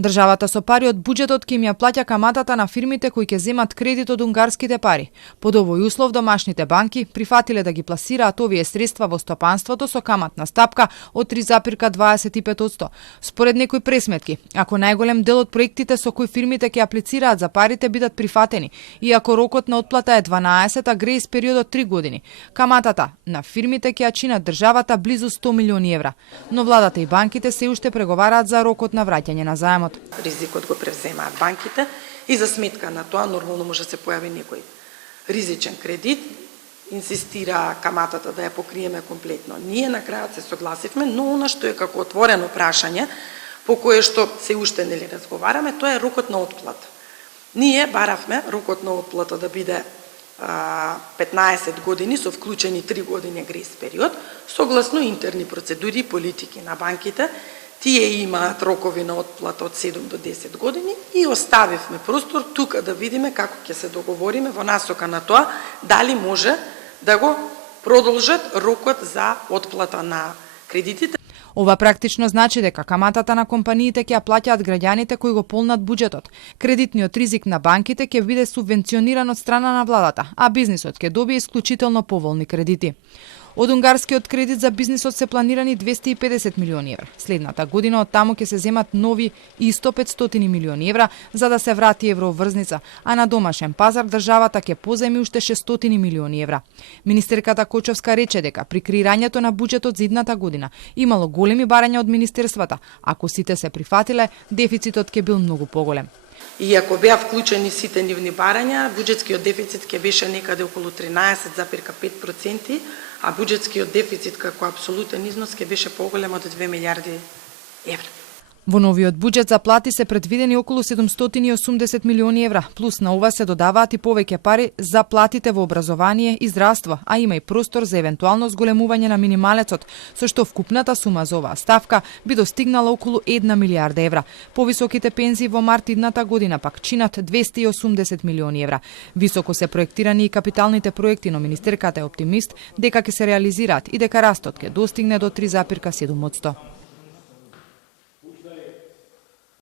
Државата со пари од буџетот ќе им ја плаќа каматата на фирмите кои ќе земат кредит од унгарските пари. Под овој услов домашните банки прифатиле да ги пласираат овие средства во стопанството со каматна стапка од 3,25%. Според некои пресметки, ако најголем дел од проектите со кои фирмите ќе аплицираат за парите бидат прифатени, иако рокот на отплата е 12, а грејс периодот 3 години, каматата на фирмите ќе ја чинат државата близу 100 милиони евра. Но владата и банките се уште преговараат за рокот на враќање на заемот. Ризикот го превземаат банките и за сметка на тоа нормално може да се појави некој ризичен кредит, инсистира каматата да ја покриеме комплетно. Ние на крајот се согласивме, но она што е како отворено прашање по кое што се уште нели разговараме, тоа е рокот на отплата. Ние баравме рокот на отплата да биде 15 години со вклучени 3 години грејс период, согласно интерни процедури и политики на банките. Тие имаат рокови на отплата од 7 до 10 години и оставивме простор тука да видиме како ќе се договориме во насока на тоа дали може да го продолжат рокот за отплата на кредитите. Ова практично значи дека каматата на компаниите ќе ја плаќаат граѓаните кои го полнат буџетот. Кредитниот ризик на банките ќе биде субвенциониран од страна на владата, а бизнисот ќе добие исклучително поволни кредити. Од унгарскиот кредит за бизнисот се планирани 250 милиони евра. Следната година од таму ќе се земат нови исто 500 милиони евра за да се врати евроврзница, а на домашен пазар државата ќе поземи уште 600 милиони евра. Министерката Кочовска рече дека при креирањето на буџетот за идната година имало големи барања од министерствата. Ако сите се прифатиле, дефицитот ќе бил многу поголем. И ако беа вклучени сите нивни барања, буџетскиот дефицит ќе беше некаде околу 13,5%, а буџетскиот дефицит како апсолутен износ ќе беше поголем од 2 милиарди евра. Во новиот буџет за плати се предвидени околу 780 милиони евра, плюс на ова се додаваат и повеќе пари за платите во образование и здравство, а има и простор за евентуално зголемување на минималецот, со што вкупната сума за оваа ставка би достигнала околу 1 милиарда евра. Повисоките пензии во март идната година пак чинат 280 милиони евра. Високо се проектирани и капиталните проекти, но министерката е оптимист дека ќе се реализираат и дека растот ќе достигне до 3,7%.